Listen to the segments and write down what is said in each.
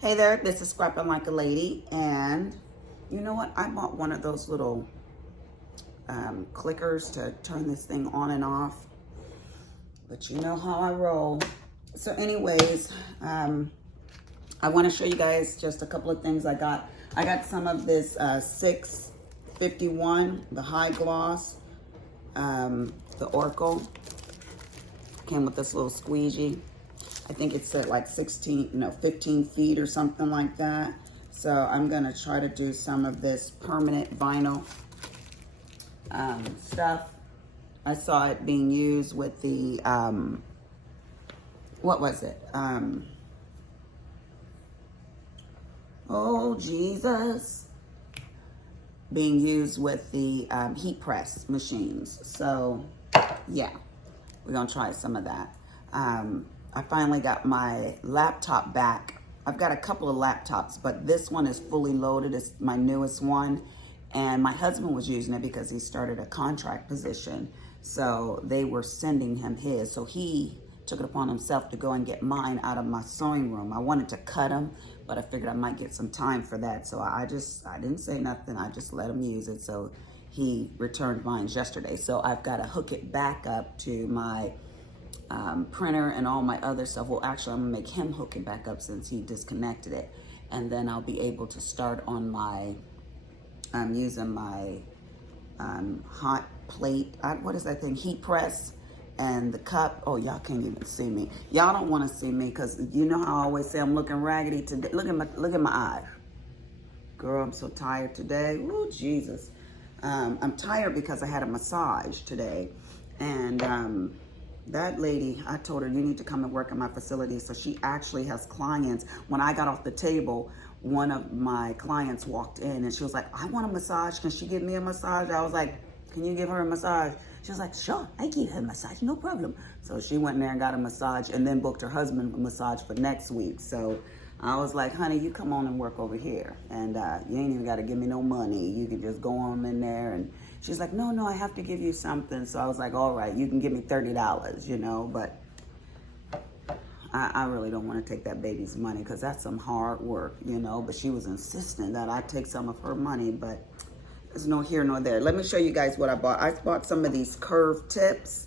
Hey there, this is Scrapping Like a Lady, and you know what? I bought one of those little clickers to turn this thing on and off, but you know how I roll. So anyways, I want to show you guys just a couple of things I got. I got some of this 651, the high gloss, the Oracle. Came with this little squeegee. I think it's at like 15 feet or something like that. So I'm gonna try to do some of this permanent vinyl stuff. I saw it being used with the, what was it? Oh, Jesus. Being used with the heat press machines. So, yeah, we're gonna try some of that. I finally got my laptop back. I've got a couple of laptops, but this one is fully loaded. It's my newest one. And my husband was using it because he started a contract position. So they were sending him his. So he took it upon himself to go and get mine out of my sewing room. I wanted to cut them, but I figured I might get some time for that. So I didn't say nothing. I just let him use it. So he returned mine yesterday. So I've got to hook it back up to my printer and all my other stuff. Well, actually, I'm gonna make him hook it back up since he disconnected it, and then I'll be able to start on my using my hot plate. What is that thing? Heat press and the cup. Oh, y'all can't even see me. Y'all don't want to see me because you know how I always say I'm looking raggedy today. Look at my eye, girl. I'm so tired today. Oh, Jesus. I'm tired because I had a massage today, and that lady, I told her, you need to come and work in my facility. So she actually has clients. When I got off the table, one of my clients walked in and she was like, I want a massage. Can she give me a massage? I was like, can you give her a massage? She was like, sure, I give her a massage, no problem. So she went in there and got a massage and then booked her husband a massage for next week. So I was like, honey, you come on and work over here. And you ain't even got to give me no money. You can just go on in there. And she's like, no, I have to give you something. So I was like, all right, you can give me $30, you know. But I really don't want to take that baby's money because that's some hard work, you know. But she was insisting that I take some of her money. But there's no here nor there. Let me show you guys what I bought. I bought some of these curved tips.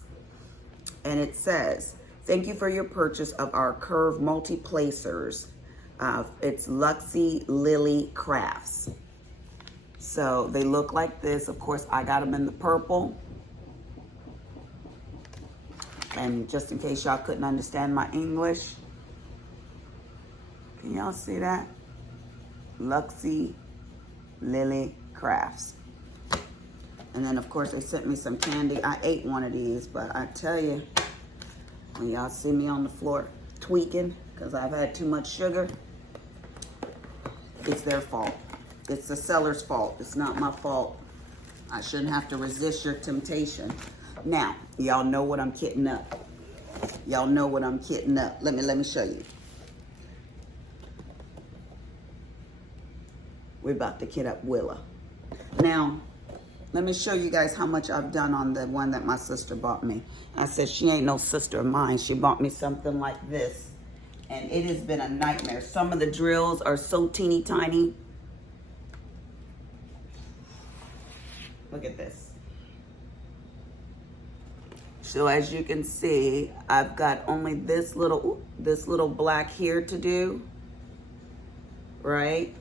And it says, thank you for your purchase of our curved multi-placers. It's Luxie Lily Crafts. So they look like this. Of course, I got them in the purple. And just in case y'all couldn't understand my English, can y'all see that? Luxie Lily Crafts. And then, of course, they sent me some candy. I ate one of these, but I tell you, when y'all see me on the floor tweaking because I've had too much sugar, it's their fault. It's the seller's fault. It's not my fault. I shouldn't have to resist your temptation. Now, y'all know what I'm kidding up. Y'all know what I'm kidding up. Let me show you. We're about to kid up Willia. Now, let me show you guys how much I've done on the one that my sister bought me. I said she ain't no sister of mine. She bought me something like this. And it has been a nightmare. Some of the drills are so teeny tiny. Look at this. So as you can see, I've got only this little black here to do, right?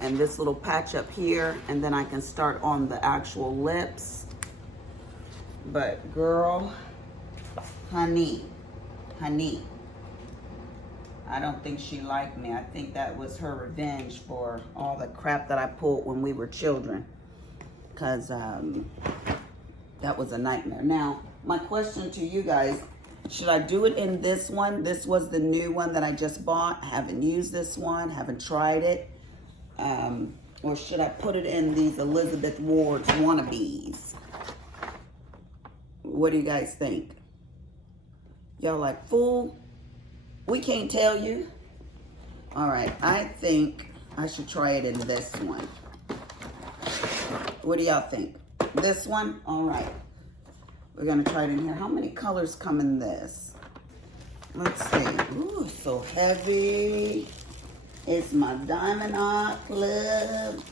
And this little patch up here, and then I can start on the actual lips. But girl, honey, I don't think she liked me. I think that was her revenge for all the crap that I pulled when we were children. Because that was a nightmare. Now, my question to you guys, should I do it in this one? This was the new one that I just bought. I haven't used this one, haven't tried it. Or should I put it in these Elizabeth Ward's wannabes? What do you guys think? Y'all like, fool, we can't tell you. All right, I think I should try it in this one. What do y'all think? This one? All right. We're gonna try it in here. How many colors come in this? Let's see. Ooh, so heavy. It's my Diamond Art Club.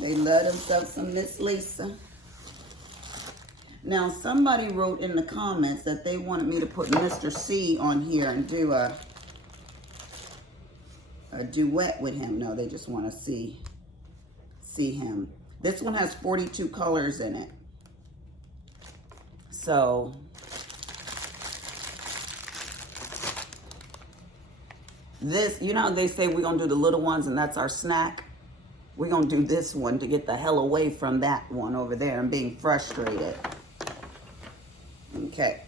They love themselves some Miss Lisa. Now, somebody wrote in the comments that they wanted me to put Mr. C on here and do a duet with him. No, they just want to see him. This one has 42 colors in it. So, this, you know how they say we're going to do the little ones and that's our snack? We're going to do this one to get the hell away from that one over there and being frustrated. Okay.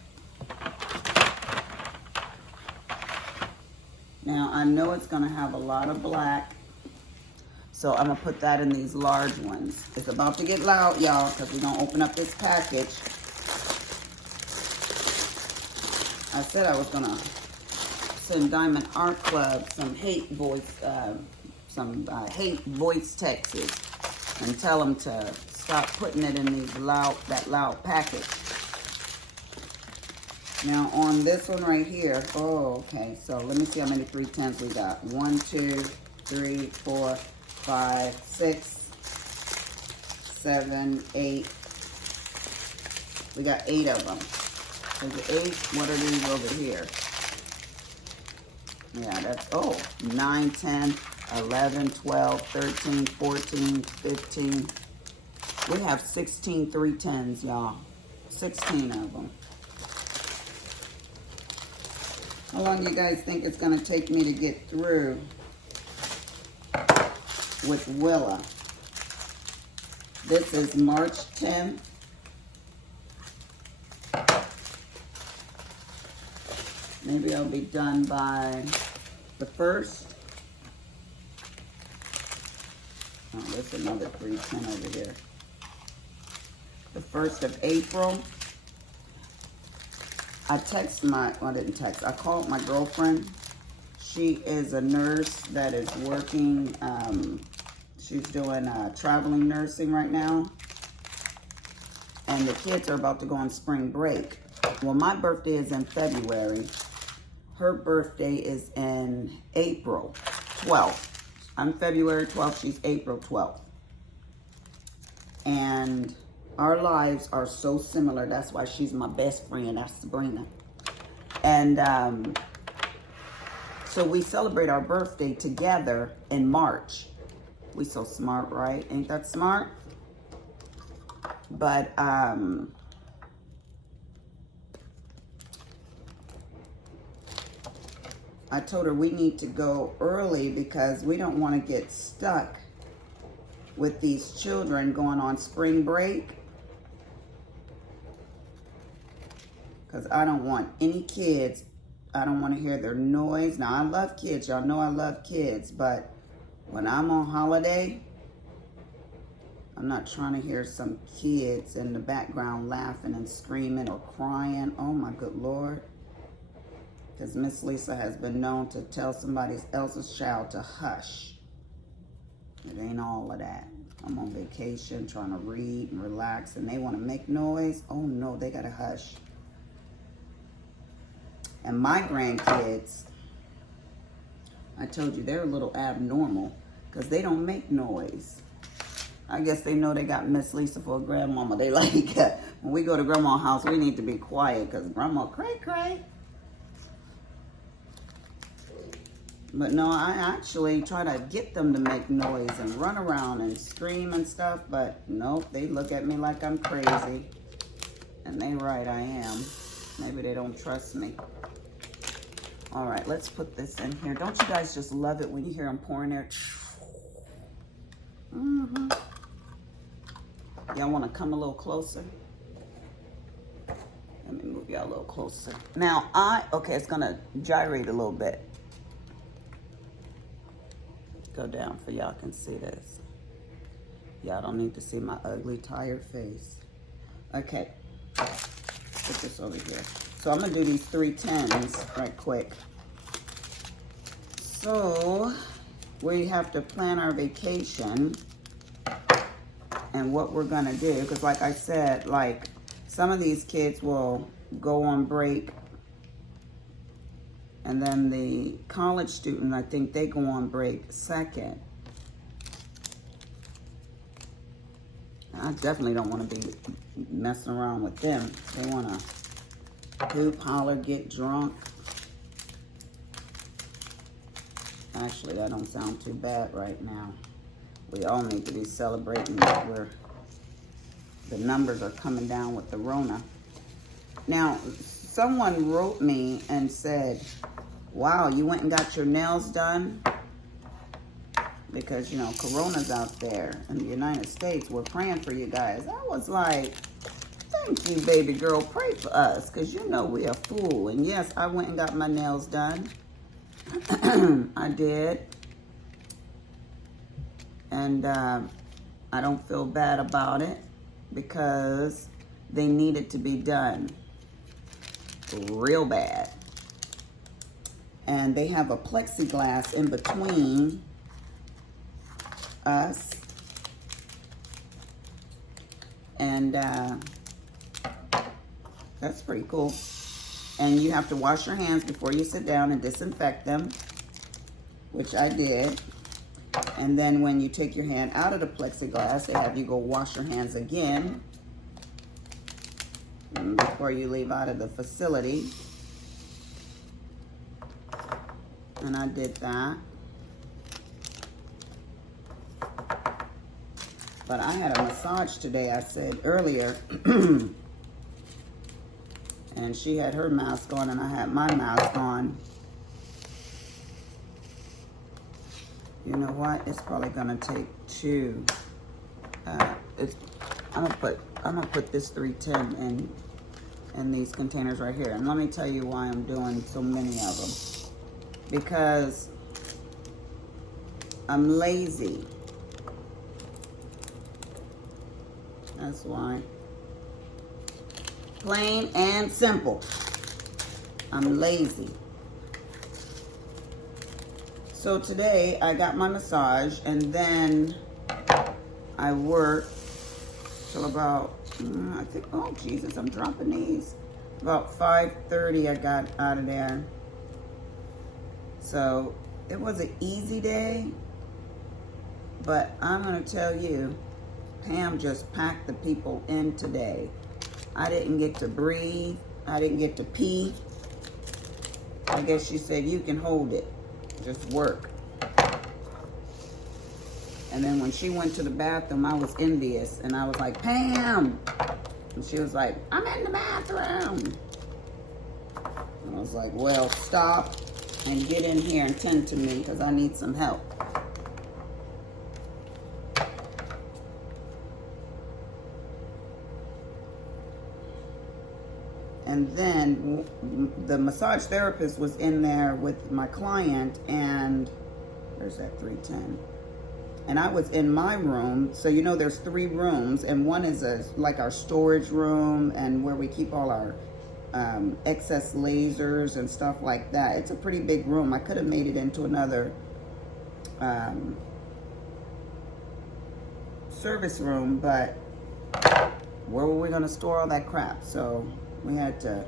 Now, I know it's going to have a lot of black, so I'm going to put that in these large ones. It's about to get loud, y'all, because we're going to open up this package. I said I was going to send Diamond Art Club some hate voice texts and tell them to stop putting it in these that loud package. Now on this one right here, oh, okay, so let me see how many 310s we got. 1, 2, 3, 4, 5, 6, 7, 8. We got 8 of them. There's 8. What are these over here? Yeah, that's, oh, 9, 10, 11, 12, 13, 14, 15. We have 16 310s, y'all. 16 of them. How long do you guys think it's going to take me to get through with Willia? This is March 10th. Maybe I'll be done by the 1st. Oh, there's another 310 over here. The 1st of April. I called my girlfriend. She is a nurse that is working, she's doing traveling nursing right now. And the kids are about to go on spring break. Well, my birthday is in February. Her birthday is in April 12th. I'm February 12th, she's April 12th. And our lives are so similar. That's why she's my best friend. That's Sabrina. And so we celebrate our birthday together in March. We so smart, right? Ain't that smart? But I told her we need to go early because we don't want to get stuck with these children going on spring break. Because I don't want any kids. I don't want to hear their noise. Now, I love kids. Y'all know I love kids. But when I'm on holiday, I'm not trying to hear some kids in the background laughing and screaming or crying. Oh, my good Lord. Because Miss Lisa has been known to tell somebody else's child to hush. It ain't all of that. I'm on vacation trying to read and relax, and they want to make noise. Oh, no, they got to hush. And my grandkids, I told you, they're a little abnormal because they don't make noise. I guess they know they got Miss Lisa for a grandmama. They like, when we go to grandma's house, we need to be quiet because grandma cray. But no, I actually try to get them to make noise and run around and scream and stuff. But nope, they look at me like I'm crazy. And they right, I am. Maybe they don't trust me. All right, let's put this in here. Don't you guys just love it when you hear them pouring there? Mm-hmm. Y'all want to come a little closer? Let me move y'all a little closer. Now, okay, it's going to gyrate a little bit. Go down for y'all can see this. Y'all don't need to see my ugly, tired face. Okay, put this over here. So I'm gonna do these 310s right quick. So we have to plan our vacation and what we're gonna do. Because like I said, like some of these kids will go on break And then the college student, I think they go on break second. I definitely don't want to be messing around with them. They want to hoop, holler, get drunk. Actually, that don't sound too bad right now. We all need to be celebrating that the numbers are coming down with the Rona. Now, someone wrote me and said, wow, you went and got your nails done? Because, you know, Corona's out there in the United States. We're praying for you guys. I was like, thank you, baby girl. Pray for us, because you know we are fool. And yes, I went and got my nails done. I did. And I don't feel bad about it because they needed to be done real bad. And they have a plexiglass in between us. And that's pretty cool. And you have to wash your hands before you sit down and disinfect them, which I did. And then when you take your hand out of the plexiglass, they have you go wash your hands again before you leave out of the facility. And I did that. But I had a massage today, I said earlier. And she had her mask on and I had my mask on. You know what? It's probably gonna take two. I'm gonna put this 310 in these containers right here. And let me tell you why I'm doing so many of them. Because I'm lazy. That's why. Plain and simple. I'm lazy. So today I got my massage and then I worked till about, I think, oh Jesus, I'm dropping these. About 5:30 I got out of there. So it was an easy day, but I'm gonna tell you, Pam just packed the people in today. I didn't get to breathe. I didn't get to pee. I guess she said, you can hold it. Just work. And then when she went to the bathroom, I was envious. And I was like, Pam. And she was like, I'm in the bathroom. And I was like, well, stop and get in here and tend to me because I need some help. And then the massage therapist was in there with my client, and where's that 310? And I was in my room. So you know there's 3 rooms, and one is like our storage room and where we keep all our excess lasers and stuff like that. It's a pretty big room. I could have made it into another service room, but where were we going to store all that crap? So we had to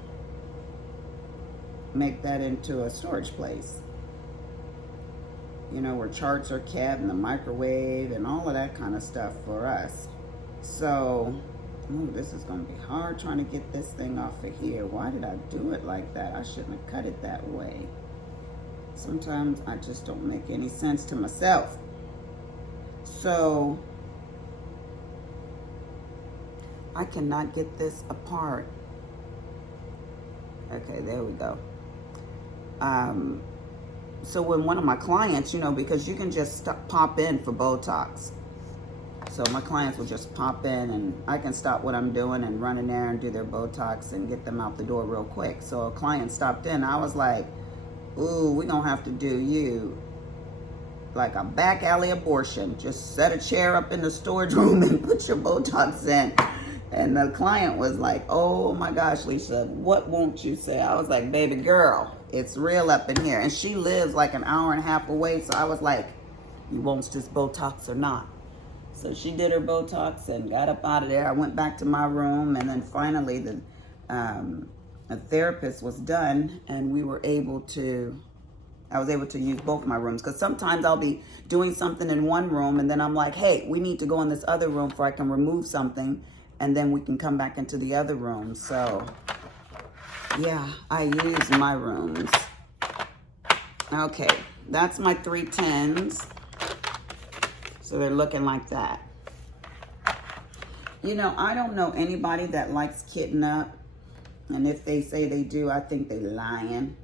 make that into a storage place. You know, where charts are kept and the microwave and all of that kind of stuff for us. So, ooh, this is going to be hard trying to get this thing off of here. Why did I do it like that? I shouldn't have cut it that way. Sometimes I just don't make any sense to myself. So, I cannot get this apart. Okay, there we go. So when one of my clients, you know, because you can just pop in for Botox. So my clients will just pop in and I can stop what I'm doing and run in there and do their Botox and get them out the door real quick. So a client stopped in. I was like, ooh, we're going to have to do you like a back alley abortion. Just set a chair up in the storage room and put your Botox in. And the client was like, oh my gosh, Lisa, what won't you say? I was like, baby girl, it's real up in here. And she lives like an hour and a half away. So I was like, you want this Botox or not? So she did her Botox and got up out of there. I went back to my room. And then finally a therapist was done, and we were able to, I was able to use both my rooms, because sometimes I'll be doing something in one room and then I'm like, hey, we need to go in this other room so I can remove something, and then we can come back into the other room. So yeah, I use my rooms. Okay, that's my 310s. So they're looking like that. You know, I don't know anybody that likes kitting up. And if they say they do, I think they're lying.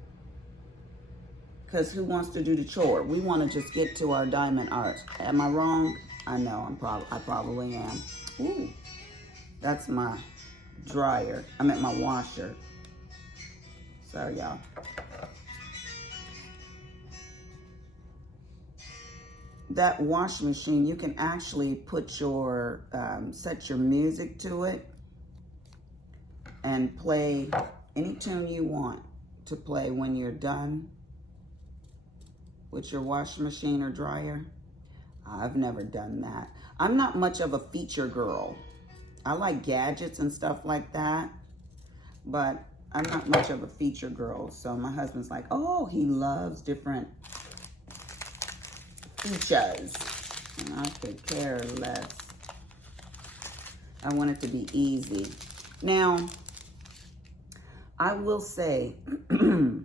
Because who wants to do the chore? We want to just get to our diamond art. Am I wrong? I know, I probably am. Ooh, that's my dryer. I meant my washer. Sorry, y'all. That washing machine, you can actually put your, set your music to it and play any tune you want to play when you're done with your washing machine or dryer. I've never done that. I'm not much of a feature girl. I like gadgets and stuff like that, but I'm not much of a feature girl. So my husband's like, oh, he loves different features. And I could care less. I want it to be easy. Now, I will say, you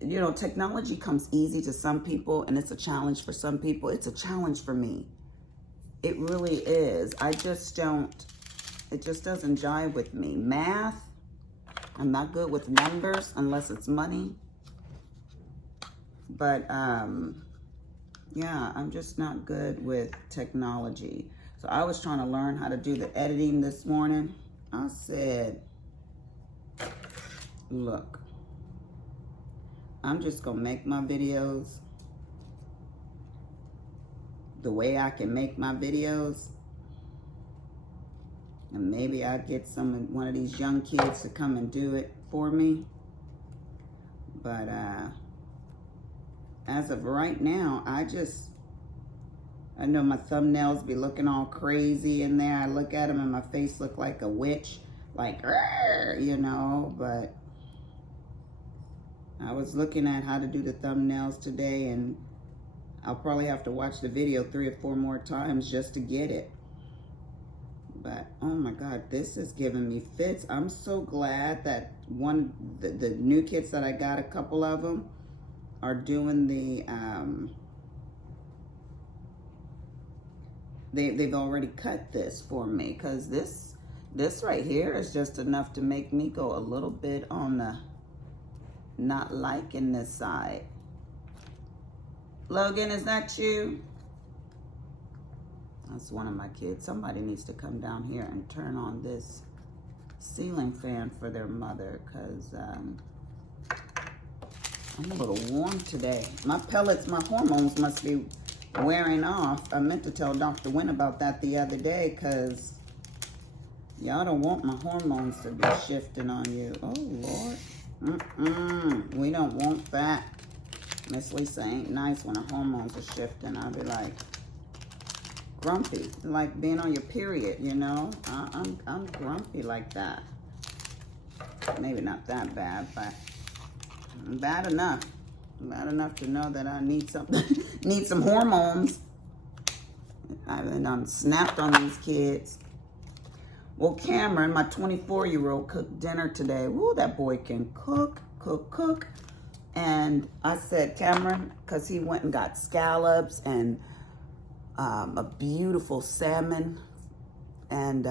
know, technology comes easy to some people and it's a challenge for some people. It's a challenge for me. It really is. I just don't, it just doesn't jive with me. Math, I'm not good with numbers unless it's money. But yeah, I'm just not good with technology. So I was trying to learn how to do the editing this morning. I said, look, I'm just gonna make my videos the way I can make my videos. And maybe I'll get one of these young kids to come and do it for me. But as of right now, I know my thumbnails be looking all crazy in there. I look at them and my face look like a witch, like, you know, but I was looking at how to do the thumbnails today, and I'll probably have to watch the video 3 or 4 more times just to get it. But oh my God, this is giving me fits. I'm so glad that the new kits that I got, a couple of them, are doing the they've already cut this for me, because this right here is just enough to make me go a little bit on the not liking this side. Logan, is that you? That's one of my kids. Somebody needs to come down here and turn on this ceiling fan for their mother, because I'm a little warm today. My pellets, my hormones must be wearing off. I meant to tell Dr. Wynn about that the other day, because y'all don't want my hormones to be shifting on you. Oh, Lord. We don't want that. Miss Lisa ain't nice when her hormones are shifting. I'll be like grumpy, like being on your period, you know? I'm grumpy like that. Maybe not that bad, but bad enough. Bad enough to know that I need something, need some hormones. I'm snapped on these kids. Well, Cameron, my 24-year-old, cooked dinner today. Woo, that boy can cook. And I said, Cameron, because he went and got scallops and a beautiful salmon, and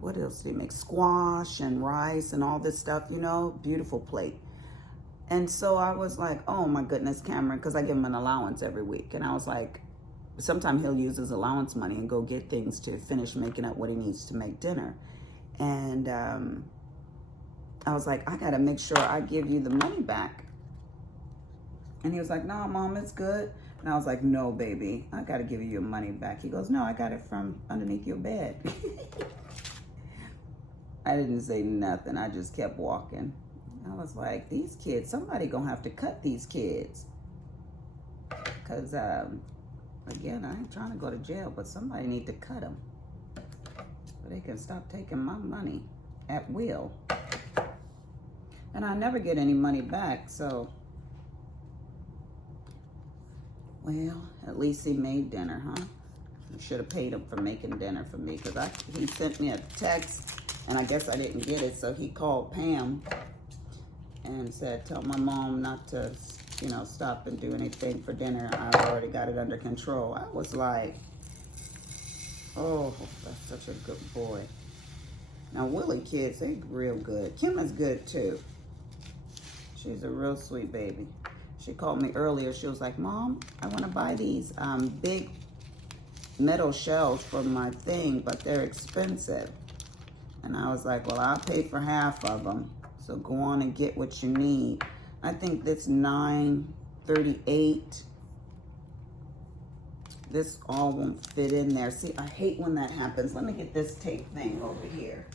what else did he make? Squash and rice and all this stuff, you know, beautiful plate. And so I was like, oh my goodness, Cameron, because I give him an allowance every week. And I was like, sometimes he'll use his allowance money and go get things to finish making up what he needs to make dinner. And I was like, I got to make sure I give you the money back. And he was like, no, Mom, it's good. And I was like, no, baby, I got to give you your money back. He goes, no, I got it from underneath your bed. I didn't say nothing. I just kept walking. I was like, these kids, somebody gonna have to cut these kids. Because, again, I ain't trying to go to jail, but somebody need to cut them. So they can stop taking my money at will. And I never get any money back, so. Well, at least he made dinner, huh? I should have paid him for making dinner for me, because he sent me a text, and I guess I didn't get it, so he called Pam and said, tell my mom not to, you know, stop and do anything for dinner. I've already got it under control. I was like, oh, that's such a good boy. Now, Willie kids, they real good. Kim is good, too. She's a real sweet baby. She called me earlier. She was like, Mom, I want to buy these big metal shells for my thing, but they're expensive. And I was like, well, I'll pay for half of them. So go on and get what you need. I think this $9.38. This all won't fit in there. See, I hate when that happens. Let me get this tape thing over here.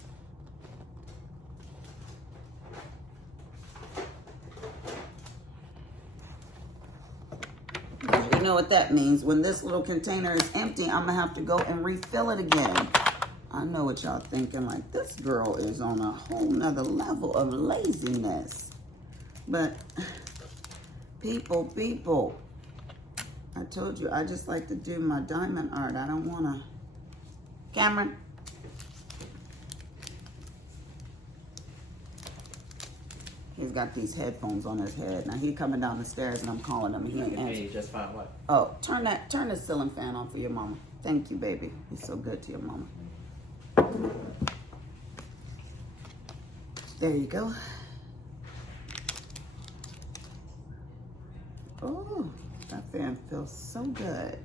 You know what that means. When this little container is empty, I'm going to have to go and refill it again. I know what y'all thinking, like, this girl is on a whole nother level of laziness. But, people, I told you, I just like to do my diamond art. I don't want to. Cameron. He's got these headphones on his head. Now, he's coming down the stairs, and I'm calling him. He ain't answering. You just found what? Oh, turn the ceiling fan on for your mama. Thank you, baby. He's so good to your mama. There you go. Oh, that fan feels so good.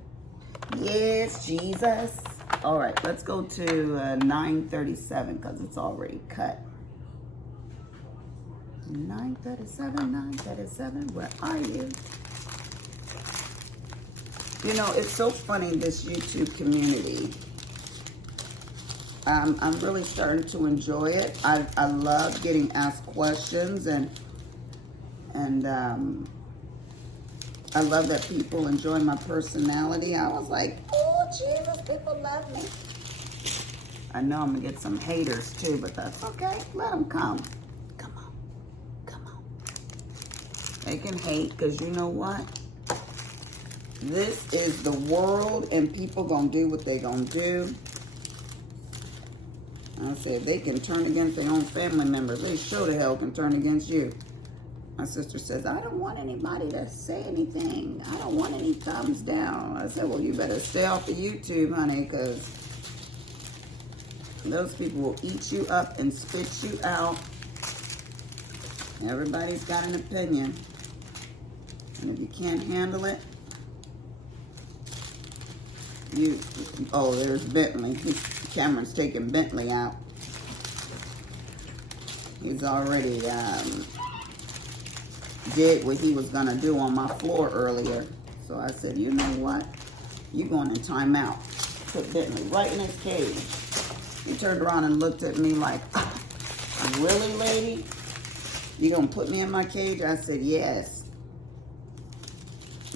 Yes, Jesus. All right, let's go to 9:37 because it's already cut. 9:37, where are you? You know, it's so funny, this YouTube community. I'm really starting to enjoy it. I love getting asked questions, and I love that people enjoy my personality. I was like, oh, Jesus, people love me. I know I'm going to get some haters, too, but that's okay. Let them come. Come on. Come on. They can hate, because you know what? This is the world, and people going to do what they going to do. I said, they can turn against their own family members. They sure the hell can turn against you. My sister says, I don't want anybody to say anything. I don't want any thumbs down. I said, well, you better stay off of YouTube, honey, because those people will eat you up and spit you out. Everybody's got an opinion. And if you can't handle it, oh, there's Bentley. Cameron's taking Bentley out. He's already did what he was gonna do on my floor earlier. So I said, you know what? You going in timeout. Put Bentley right in his cage. He turned around and looked at me like, really, lady? You gonna put me in my cage? I said, yes.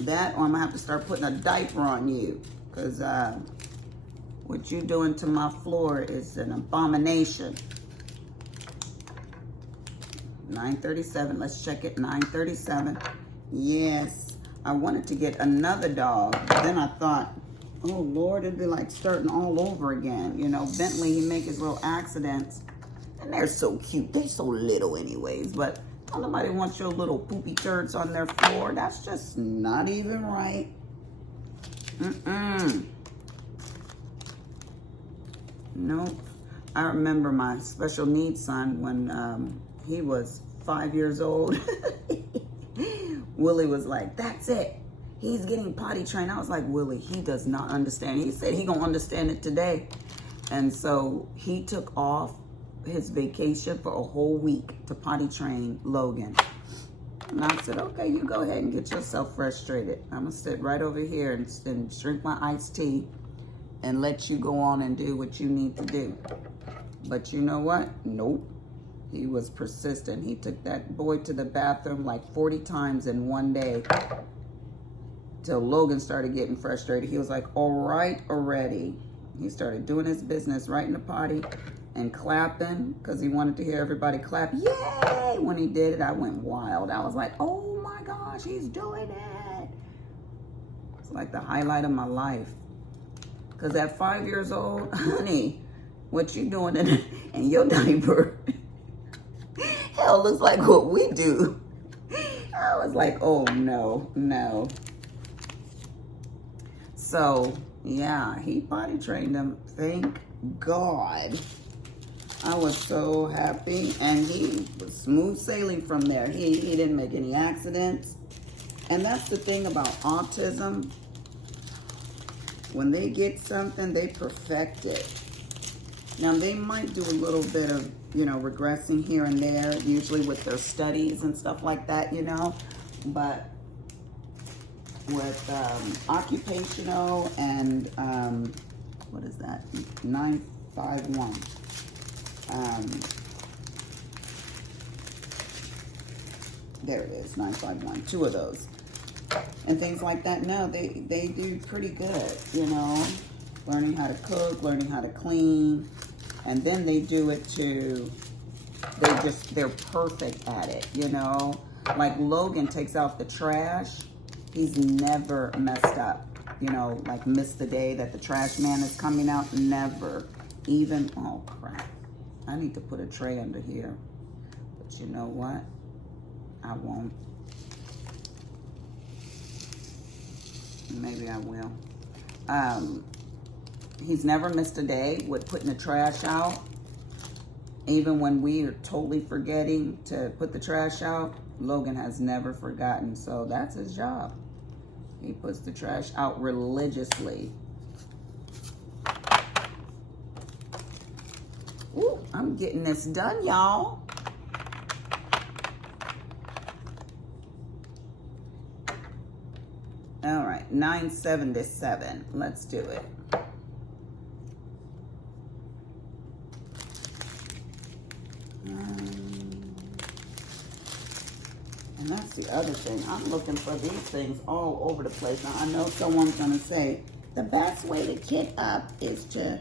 That, or I'm gonna have to start putting a diaper on you. Because what you doing to my floor is an abomination. 9:37, let's check it, 9:37. Yes, I wanted to get another dog. Then I thought, oh Lord, it'd be like starting all over again. You know, Bentley, he make his little accidents. And they're so cute, they're so little anyways. But nobody wants your little poopy turds on their floor. That's just not even right. Nope. I remember my special needs son when he was 5 years old. Willie was like, that's it. He's getting potty trained. I was like, Willie, he does not understand. He said he gonna understand it today. And so he took off his vacation for a whole week to potty train Logan. And I said, okay, you go ahead and get yourself frustrated. I'm going to sit right over here and drink my iced tea and let you go on and do what you need to do. But you know what? Nope. He was persistent. He took that boy to the bathroom like 40 times in one day till Logan started getting frustrated. He was like, all right already. He started doing his business right in the potty and clapping because he wanted to hear everybody clap. Yay! When he did it, I went wild. I was like, oh my gosh, he's doing it. It's like the highlight of my life. Because at 5 years old, honey, what you doing in your diaper? Hell, looks like what we do. I was like, oh no, no. So, yeah, he potty trained him. Thank God. I was so happy. And he was smooth sailing from there. He didn't make any accidents. And that's the thing about autism. When they get something, they perfect it. Now, they might do a little bit of, regressing here and there, usually with their studies and stuff like that, But with occupational and, what is that? 951. There it is, 951. 2 of those. And things like that. No, they do pretty good, learning how to cook, learning how to clean. And then they do it to, they're perfect at it, Like Logan takes out the trash. He's never messed up, like missed the day that the trash man is coming out. Never. Even, oh crap. I need to put a tray under here. But you know what? I won't. Maybe I will. He's never missed a day with putting the trash out. Even when we are totally forgetting to put the trash out, Logan has never forgotten. So that's his job. He puts the trash out religiously. Ooh, I'm getting this done, y'all. All right, 977. Let's do it. And that's the other thing. I'm looking for these things all over the place. Now, I know someone's going to say, the best way to kit up is to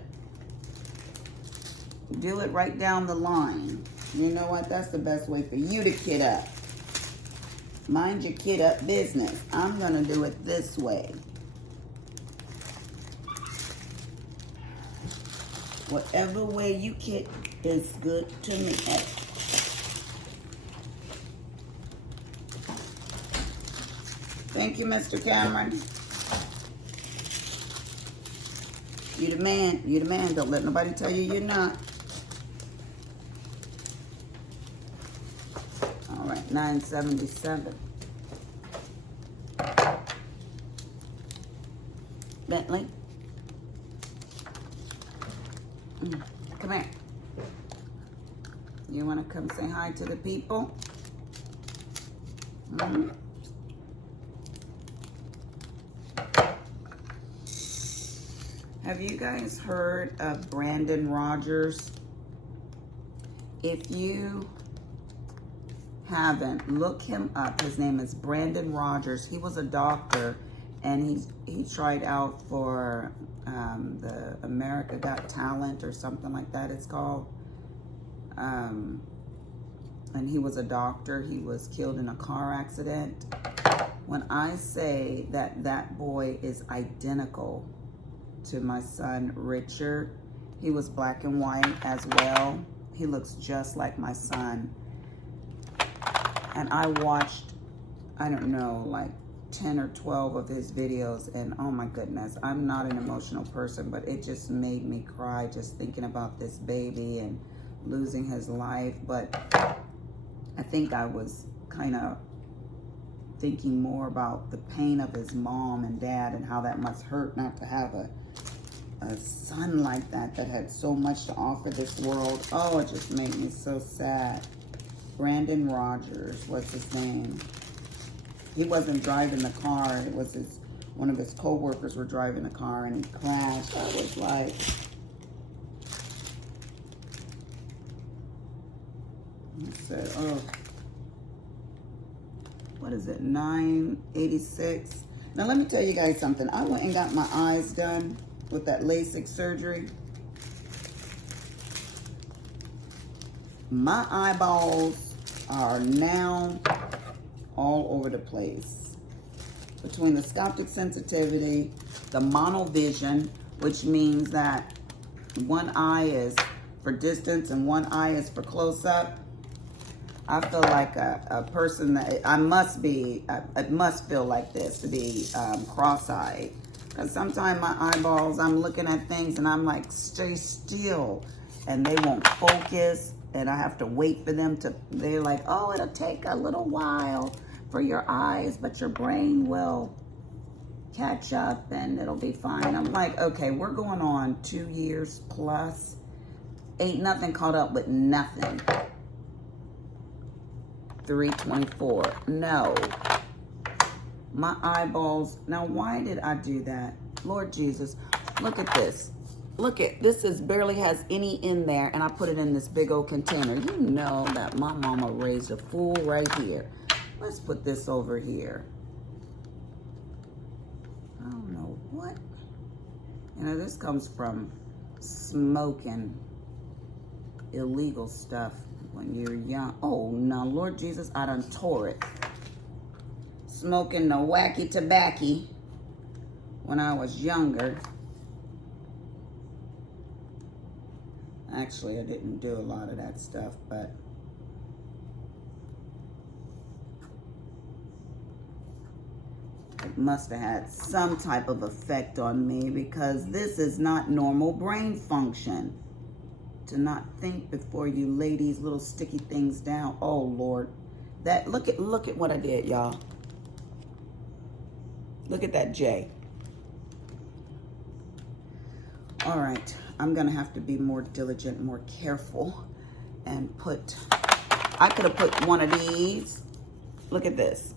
do it right down the line. You know what? That's the best way for you to kit up. Mind your kit up business. I'm going to do it this way. Whatever way you kit is good to me. Thank you, Mr. Cameron. You the man. You the man. Don't let nobody tell you you're not. All right, 977. Bentley. Come here. You want to come say hi to the people? Have you guys heard of Brandon Rogers? If you haven't, look him up. His name is Brandon Rogers. He was a doctor, and he tried out for the America Got Talent or something like that it's called. And he was a doctor. He was killed in a car accident. When I say that that boy is identical to my son Richard, he was black and white as well. He looks just like my son. And I watched, I don't know, like 10 or 12 of his videos, and oh my goodness, I'm not an emotional person, but it just made me cry just thinking about this baby and losing his life. But I think I was kind of thinking more about the pain of his mom and dad and how that must hurt not to have a son like that had so much to offer this world. Oh, it just made me so sad. Brandon Rogers, what's his name? He wasn't driving the car. It was one of his co-workers were driving the car and he crashed. I was like, he said, oh, what is it, 986? Now, let me tell you guys something. I went and got my eyes done with that LASIK surgery. My eyeballs are now all over the place. Between the scopic sensitivity, the monovision, which means that one eye is for distance and one eye is for close-up. I feel like a person that, I must feel like this to be cross-eyed. Because sometimes my eyeballs, I'm looking at things and I'm like, stay still. And they won't focus. And I have to wait for them to, they're like, oh, it'll take a little while for your eyes, but your brain will catch up and it'll be fine. I'm like, okay, we're going on 2 years plus. Ain't nothing caught up with nothing. 324. No. My eyeballs. Now, why did I do that? Lord Jesus, look at this. Look at this, is barely has any in there, and I put it in this big old container. You know that my mama raised a fool right here. Let's put this over here. I don't know what. You know, this comes from smoking illegal stuff when you're young. Oh, no, Lord Jesus, I done tore it. Smoking the wacky tobacco when I was younger. Actually, I didn't do a lot of that stuff, but it must have had some type of effect on me, because this is not normal brain function. To not think before you lay these little sticky things down. Oh, Lord. That, look at what I did, y'all. Look at that J. All right, I'm gonna have to be more diligent, more careful, and put, I could have put one of these, look at this,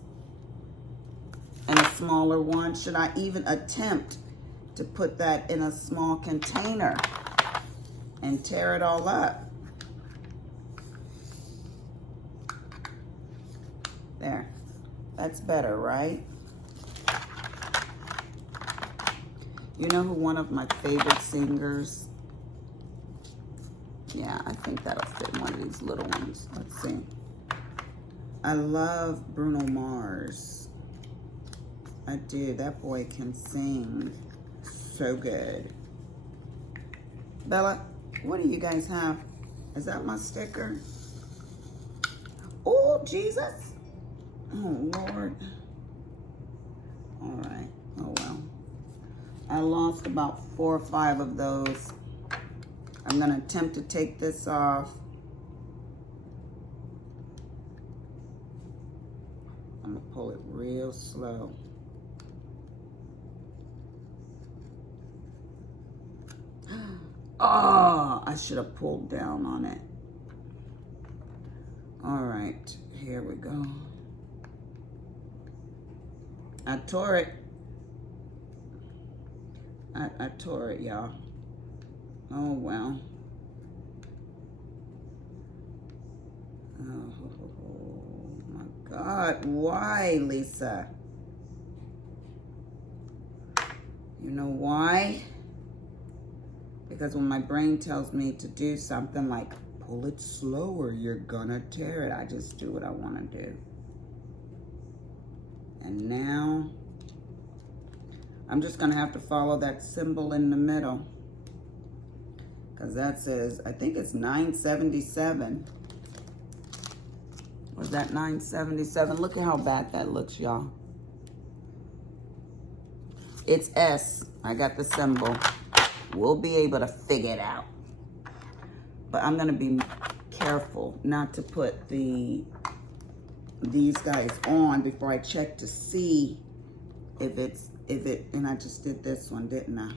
and a smaller one. Should I even attempt to put that in a small container and tear it all up? There, that's better, right? You know who one of my favorite singers? Yeah, I think that'll fit in one of these little ones. Let's see. I love Bruno Mars. I do. That boy can sing so good. Bella, what do you guys have? Is that my sticker? Oh, Jesus. Oh, Lord. All right. Oh, well. I lost about 4 or 5 of those. I'm going to attempt to take this off. I'm going to pull it real slow. Oh, I should have pulled down on it. All right, here we go. I tore it. I tore it, y'all. Oh, well. Oh, my God. Why, Lisa? You know why? Because when my brain tells me to do something like, pull it slower, you're gonna tear it, I just do what I want to do. And now, I'm just gonna have to follow that symbol in the middle, because that says, I think it's 977. Was that 977? Look at how bad that looks, y'all. It's S. I got the symbol. We'll be able to figure it out. But I'm gonna be careful not to put these guys on before I check to see if it, and I just did this one, didn't I?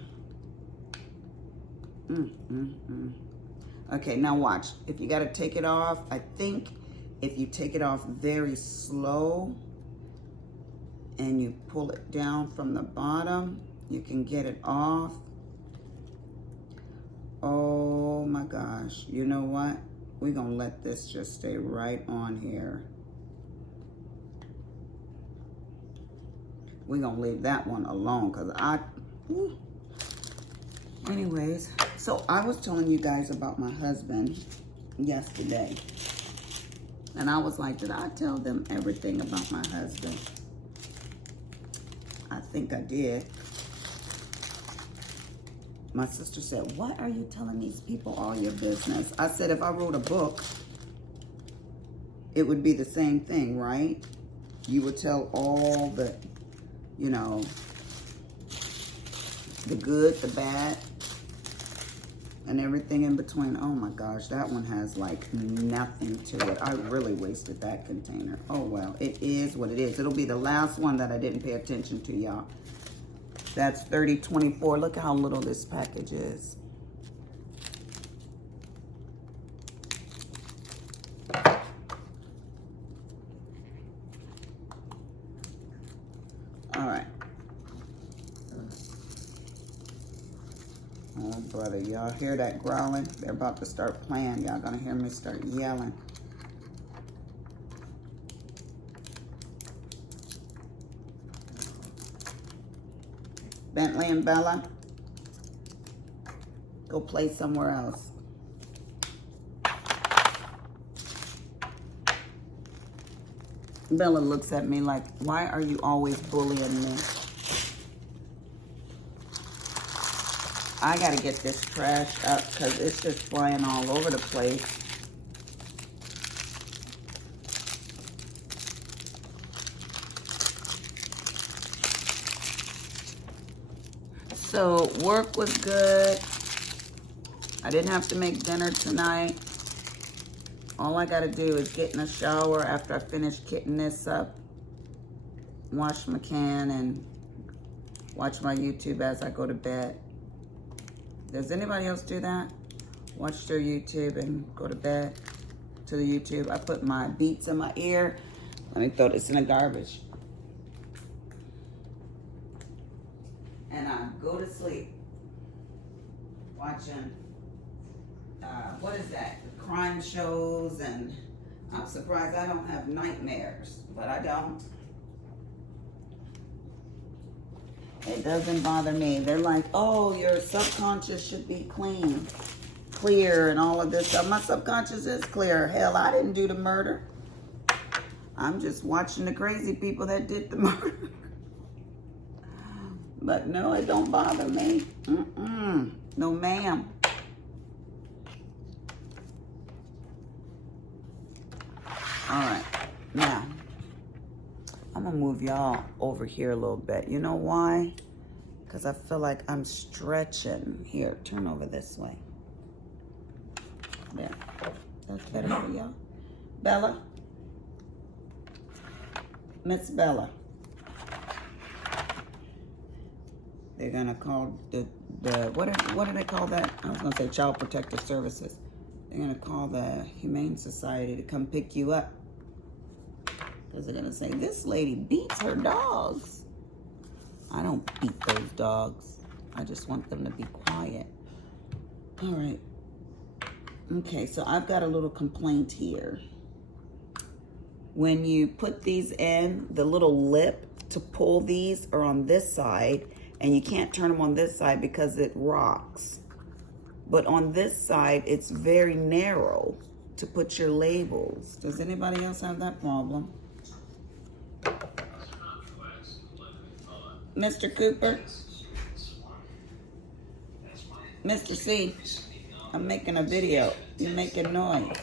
Okay, now watch. If you gotta take it off, I think if you take it off very slow and you pull it down from the bottom, you can get it off. Oh my gosh, you know what? We're gonna let this just stay right on here. We're gonna leave that one alone, because Anyways, so I was telling you guys about my husband yesterday. And I was like, did I tell them everything about my husband? I think I did. My sister said, what are you telling these people all your business? I said, if I wrote a book, it would be the same thing, right? You would tell all the, you know, the good, the bad, and everything in between. Oh my gosh, that one has like nothing to it. I really wasted that container. Oh well, it is what it is. It'll be the last one that I didn't pay attention to, y'all. That's 3024. Look how little this package is. All right. Oh, brother, y'all hear that growling? They're about to start playing. Y'all gonna hear me start yelling. Bentley and Bella, go play somewhere else. Bella looks at me like, why are you always bullying me? I gotta get this trash up because it's just flying all over the place. So work was good. I didn't have to make dinner tonight. All I gotta do is get in a shower after I finish kitting this up, wash my can, and watch my YouTube as I go to bed. Does anybody else do that? Watch their YouTube and go to bed to the YouTube. I put my Beats in my ear. Let me throw this in the garbage. And I go to sleep watching, what is that? The crime shows, and I'm surprised I don't have nightmares, but I don't. It doesn't bother me. They're like, oh, your subconscious should be clear, and all of this stuff. My subconscious is clear. Hell, I didn't do the murder. I'm just watching the crazy people that did the murder. But no, it don't bother me. No, ma'am. All right, now, I'm gonna move y'all over here a little bit. You know why? Because I feel like I'm stretching. Here, turn over this way. There, that's better for y'all. Bella, Miss Bella. They're gonna call the what do they call that? I was gonna say Child Protective Services. They're gonna call the Humane Society to come pick you up. Because they're gonna say, this lady beats her dogs. I don't beat those dogs. I just want them to be quiet. All right. Okay, so I've got a little complaint here. When you put these in, the little lip to pull these are on this side, and you can't turn them on this side because it rocks. But on this side, it's very narrow to put your labels. Does anybody else have that problem? Mr. Cooper? Mr. C, I'm making a video. You're making noise.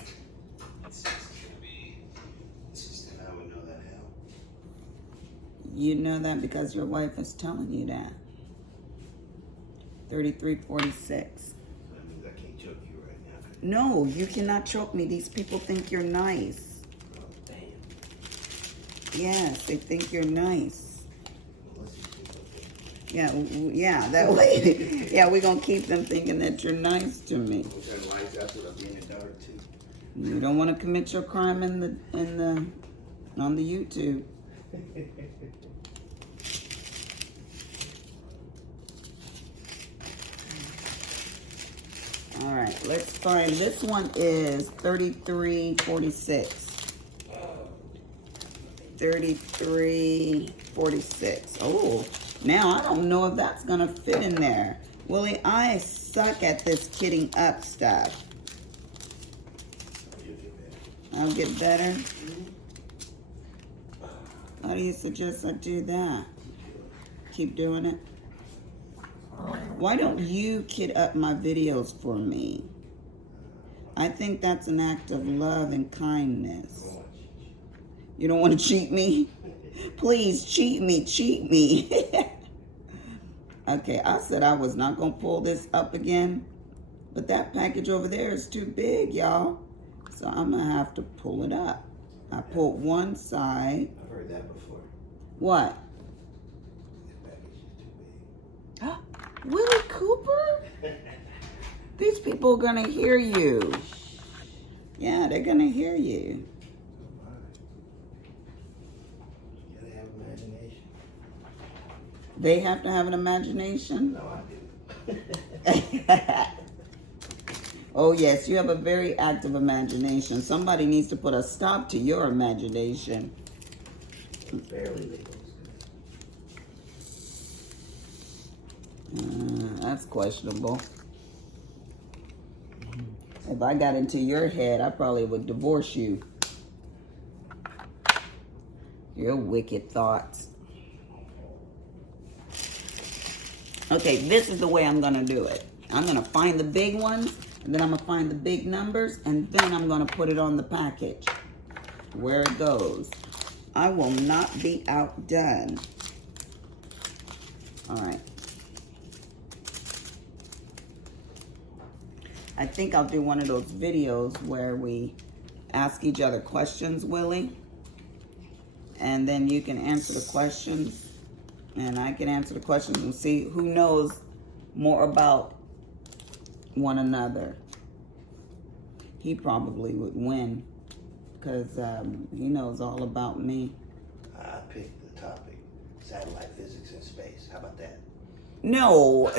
You know that because your wife is telling you that. 3346. That means I can't choke you right now. No, you cannot choke me. These people think you're nice. Oh, damn. Yes, they think you're nice. Yeah, that way. Yeah, we're gonna keep them thinking that you're nice to me. Turn the lights out so they'll be in the dark too. You don't want to commit your crime on the YouTube. All right, let's find, this one is 3346. 3346. Oh, now I don't know if that's gonna fit in there. Willie, I suck at this kidding up stuff. I'll get better. How do you suggest I do that? Keep doing it? Why don't you kid up my videos for me? I think that's an act of love and kindness. You don't want to cheat me? Please, cheat me, cheat me. Okay, I said I was not going to pull this up again, but that package over there is too big, y'all. So I'm going to have to pull it up. I pulled one side. I've heard that before. What? That package is too big. Willie Cooper? These people are going to hear you. Yeah, they're going to hear you. You gotta have imagination. They have to have an imagination? No, I do. Oh, yes, you have a very active imagination. Somebody needs to put a stop to your imagination. Barely legal. That's questionable. If I got into your head, I probably would divorce you. Your wicked thoughts. Okay, this is the way I'm going to do it. I'm going to find the big ones, and then I'm going to find the big numbers, and then I'm going to put it on the package where it goes. I will not be outdone. All right. I think I'll do one of those videos where we ask each other questions, Willie. And then you can answer the questions. And I can answer the questions and see who knows more about one another. He probably would win because he knows all about me. I picked the topic, satellite physics in space. How about that? No,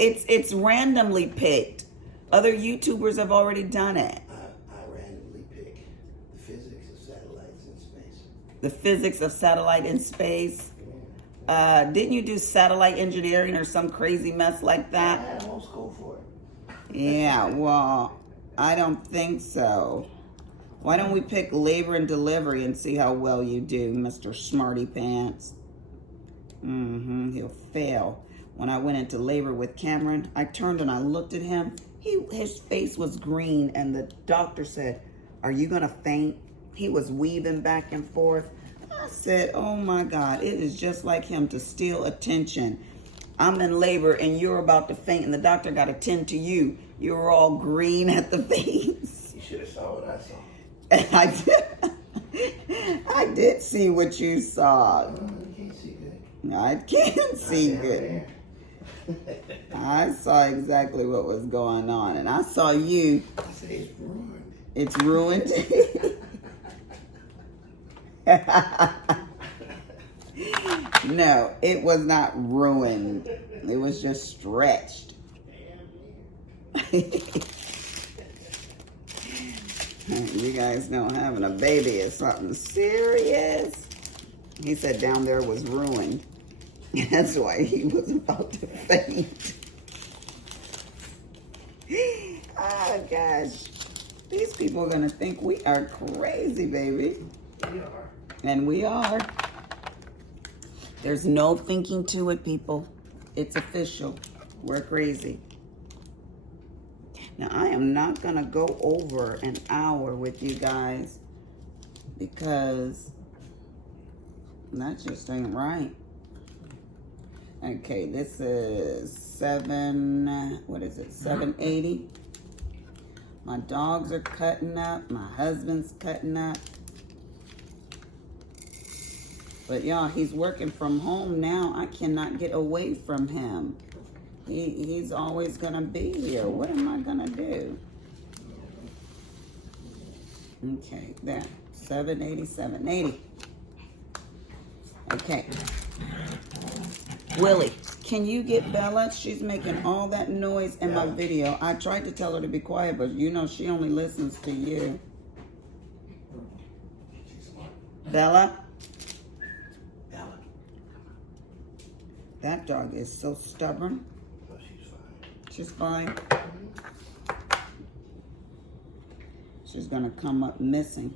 it's randomly picked. Other YouTubers have already done it. I randomly pick the physics of satellites in space. The physics of satellite in space. Didn't you do satellite engineering or some crazy mess like that? I had a whole school for it. Yeah, well, I don't think so. Why don't we pick labor and delivery and see how well you do, Mr. Smarty Pants? He'll fail. When I went into labor with Cameron, I turned and I looked at him. His face was green, and the doctor said, "Are you going to faint?" He was weaving back and forth. I said, "Oh my God, it is just like him to steal attention. I'm in labor and you're about to faint, and the doctor got to tend to you. You were all green at the face." You should have saw what I saw. And I did see what you saw. You can't see good. I can't see good. I saw exactly what was going on, and I saw you. I said it's ruined. It's ruined. No, it was not ruined. It was just stretched. You guys know having a baby is something serious. He said down there was ruined. That's why he was about to faint. Oh, gosh. These people are going to think we are crazy, baby. We are. And we are. There's no thinking to it, people. It's official. We're crazy. Now, I am not going to go over an hour with you guys because that just ain't right. Okay, this is 780. My dogs are cutting up. My husband's cutting up. But y'all, he's working from home now. I cannot get away from him. He's always gonna be here. What am I gonna do? Okay, there. 780, 780. Okay. Willie, can you get Bella? She's making all that noise in my video. I tried to tell her to be quiet, but you know she only listens to you. Bella? Bella. That dog is so stubborn. Oh, she's fine. She's fine. She's gonna come up missing.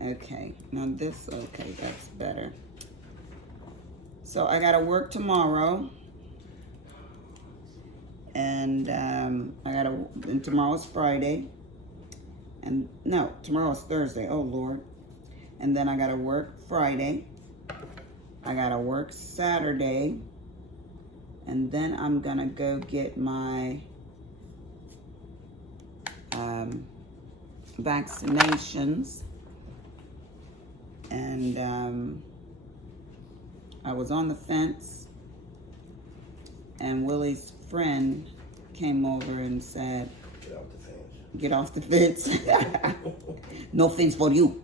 Okay, now this, okay, that's better. So I gotta work tomorrow. And and tomorrow's Friday. And no, tomorrow's Thursday, oh Lord. And then I gotta work Friday. I gotta work Saturday. And then I'm gonna go get my vaccinations. And I was on the fence, and Willie's friend came over and said, get off the fence. No fence for you.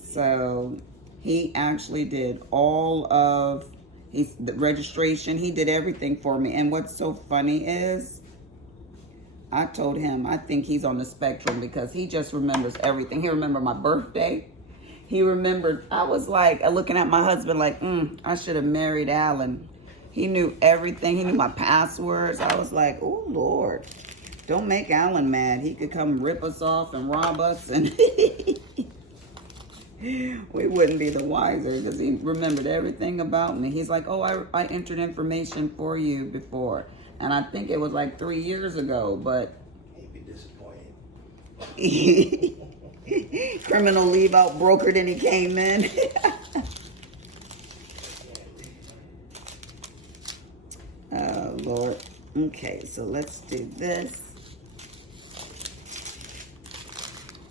So he actually did all of the registration. He did everything for me. And what's so funny is, I told him I think he's on the spectrum, because he just remembers everything. He remembered my birthday. He remembered, I was like looking at my husband like, I should have married Alan. He knew everything. He knew my passwords. I was like, oh Lord, don't make Alan mad. He could come rip us off and rob us, and we wouldn't be the wiser, because he remembered everything about me. He's like, oh, I entered information for you before. And I think it was like 3 years ago, but He'd be disappointed. criminal leave out brokered and he came in. Oh, Lord. Okay, so let's do this.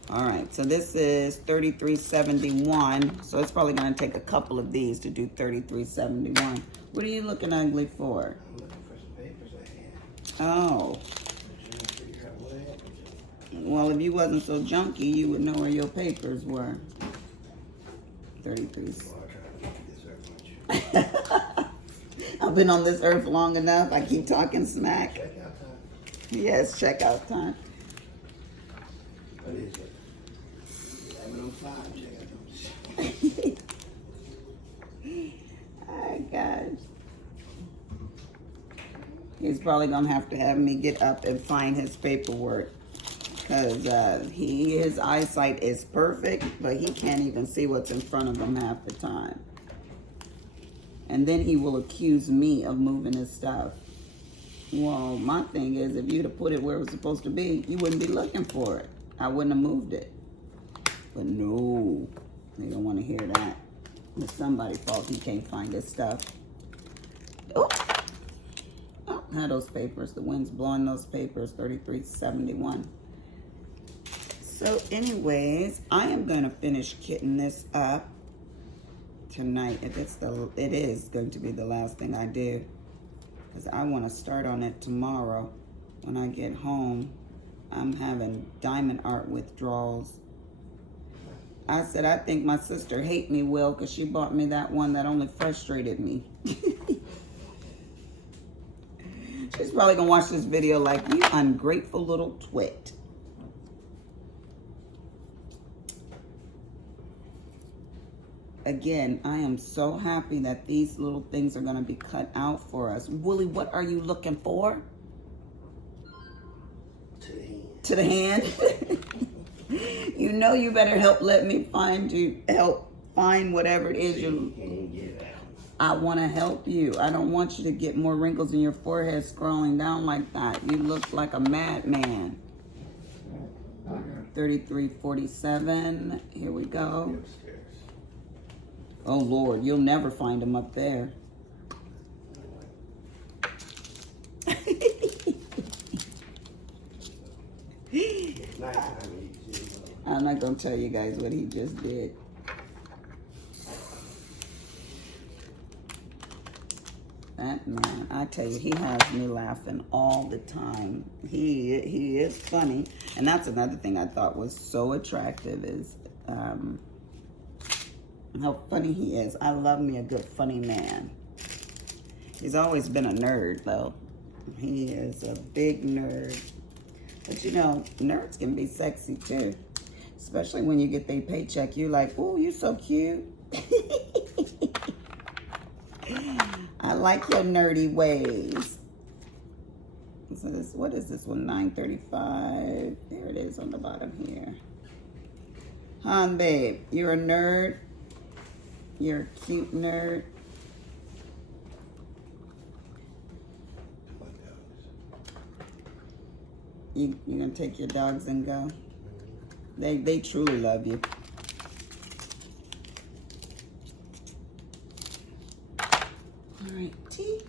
All right, so this is 3371. So it's probably going to take a couple of these to do 3371. What are you looking ugly for? I'm looking for some papers I had. Oh. Trying to figure out what happened to them. Well, if you wasn't so junky, you would know where your papers were. 33. Well, I try to get this earth much. I've been on this earth long enough. I keep talking smack. Check out time. Yes, checkout time. What is it? 11:05. Check out time. Oh, gosh. He's probably going to have me get up and find his paperwork. Because his eyesight is perfect, but he can't even see what's in front of him half the time. And then he will accuse me of moving his stuff. Well, my thing is, if you'd have put it where it was supposed to be, you wouldn't be looking for it. I wouldn't have moved it. But no, they don't want to hear that. It's somebody's fault he can't find his stuff. Oh, had those papers. The wind's blowing those papers. 3371. So anyways, I am going to finish kitting this up tonight. If it is going to be the last thing I do, because I want to start on it tomorrow. When I get home, I'm having diamond art withdrawals. I said, I think my sister hate me, Will, because she bought me that one that only frustrated me. She's probably going to watch this video like, you ungrateful little twit. Again, I am so happy that these little things are going to be cut out for us. Willie, what are you looking for? To the hand. You know you better help let me help find whatever it is you... I want to help you. I don't want you to get more wrinkles in your forehead scrolling down like that. You look like a madman. 3347. Here we go. Oh, Lord, you'll never find them up there. I'm not going to tell you guys what he just did. That man, I tell you, he has me laughing all the time. He is funny. And that's another thing I thought was so attractive is... how funny he is. I love me a good funny man. He's always been a nerd, though. He is a big nerd. But you know, nerds can be sexy, too. Especially when you get their paycheck. You're like, oh, you're so cute. I like your nerdy ways. So this, what is this one? $9.35. There it is on the bottom here. Han, babe, you're a nerd. You're a cute nerd. You gonna take your dogs and go? They truly love you. All right, tea.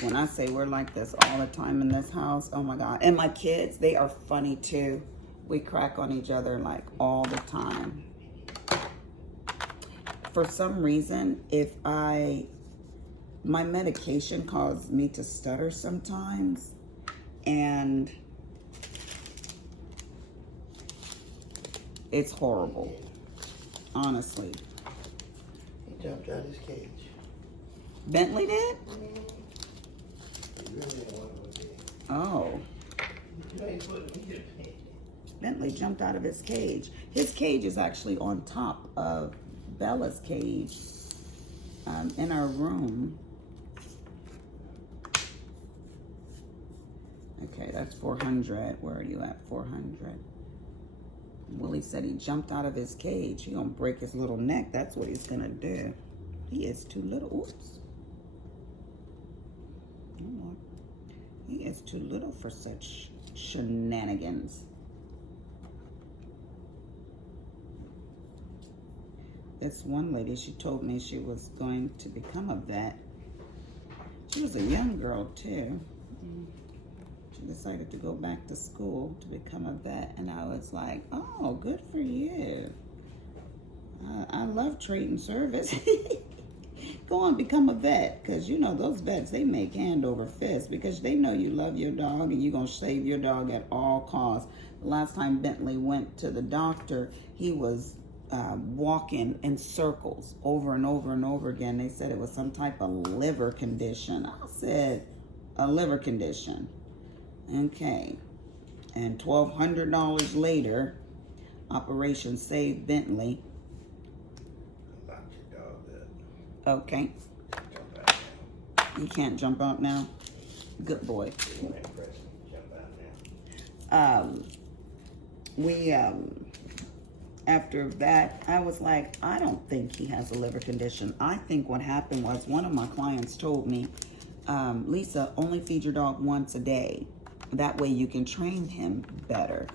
When I say we're like this all the time in this house, oh my God. And my kids, they are funny too. We crack on each other like all the time. For some reason, my medication caused me to stutter sometimes, and it's horrible, honestly. He jumped out of his cage. Bentley did? He really didn't want to be. Oh. You know, he did. Bentley jumped out of his cage. His cage is actually on top of Bella's cage in our room. Okay, that's 400. Where are you at? 400. Willie said he jumped out of his cage. He gonna break his little neck. That's what he's gonna do. He is too little. Oops. Oh, Lord. He is too little for such shenanigans. This one lady, she told me she was going to become a vet. She was a young girl too. She decided to go back to school to become a vet, and I was like, oh, good for you. I love trade and service. Go on, become a vet, because you know those vets, they make hand over fist because they know you love your dog and you're going to save your dog at all costs. The last time Bentley went to the doctor, he was walking in circles over and over and over again. They said it was some type of liver condition. I said, a liver condition. Okay. And $1,200 later, Operation Save Bentley. Locked your dog up. Okay. Jump out now. You can't jump out now? Good boy. You ain't pressing. Jump out now. After that, I was like, I don't think he has a liver condition. I think what happened was one of my clients told me, Lisa, only feed your dog once a day. That way you can train him better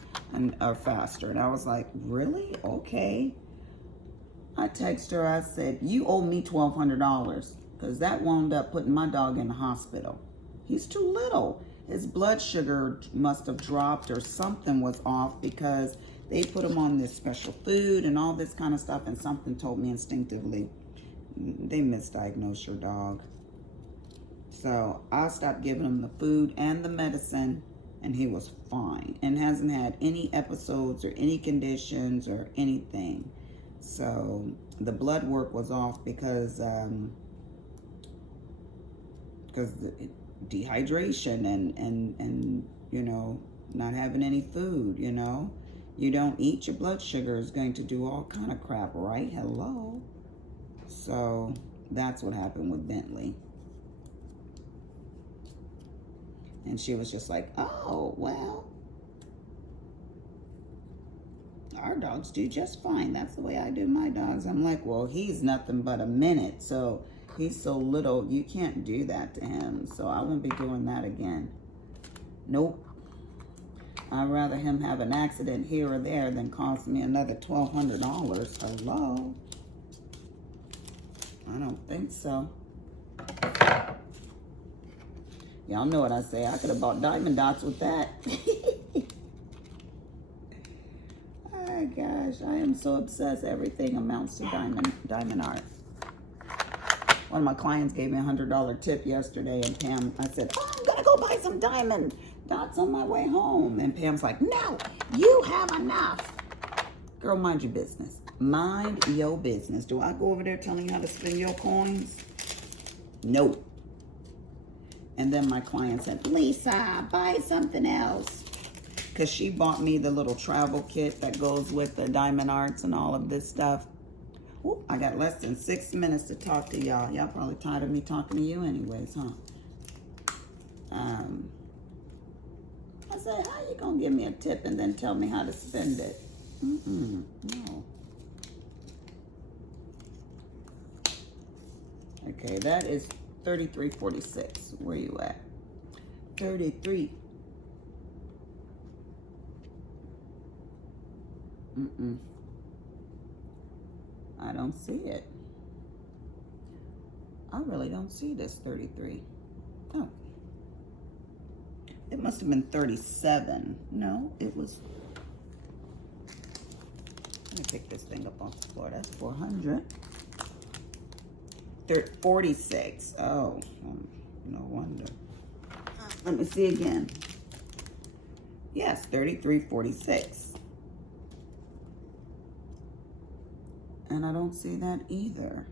or faster. And I was like, really? Okay. I texted her, I said, you owe me $1,200 because that wound up putting my dog in the hospital. He's too little. His blood sugar must have dropped or something was off because they put him on this special food and all this kind of stuff, and something told me instinctively, they misdiagnosed your dog. So I stopped giving him the food and the medicine, and he was fine and hasn't had any episodes or any conditions or anything. So the blood work was off because the dehydration and you know, not having any food, you know. You don't eat, your blood sugar is going to do all kind of crap, right? Hello. So that's what happened with Bentley. And she was just like, oh, well, our dogs do just fine. That's the way I do my dogs. I'm like, well, he's nothing but a minute. So he's so little, you can't do that to him. So I won't be doing that again. Nope. I'd rather him have an accident here or there than cost me another $1,200. Hello? I don't think so. Y'all know what I say. I could have bought diamond dots with that. Oh gosh, I am so obsessed. Everything amounts to diamond art. One of my clients gave me a $100 tip yesterday, and Pam, I said, oh, I'm gonna go buy some diamond dots on my way home. And Pam's like, no, you have enough. Girl, mind your business. Mind your business. Do I go over there telling you how to spend your coins? No. And then my client said, Lisa, buy something else. because she bought me the little travel kit that goes with the diamond arts and all of this stuff. Ooh, I got less than 6 minutes to talk to y'all. Y'all probably tired of me talking to you anyways, huh? I said, how you gonna give me a tip and then tell me how to spend it? No. Okay, that is $33.46. Where you at? 33. I don't see it. I really don't see this 33. Oh. It must have been 37. No, it was. Let me pick this thing up off the floor. That's 400. 46. Oh, no wonder. Let me see again. Yes, 33.46. And I don't see that either.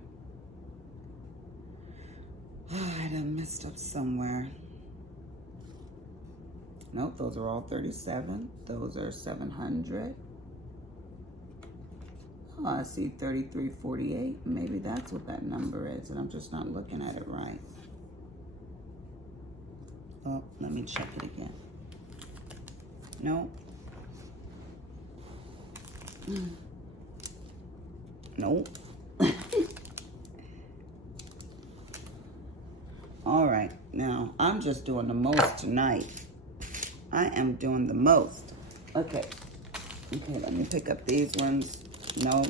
I done messed up somewhere. Nope, those are all 37. Those are 700. Oh, I see 33.48. Maybe that's what that number is, and I'm just not looking at it right. Oh, let me check it again. No. Nope. All right, now I'm just doing the most tonight. I am doing the most. Okay. Okay, let me pick up these ones. No.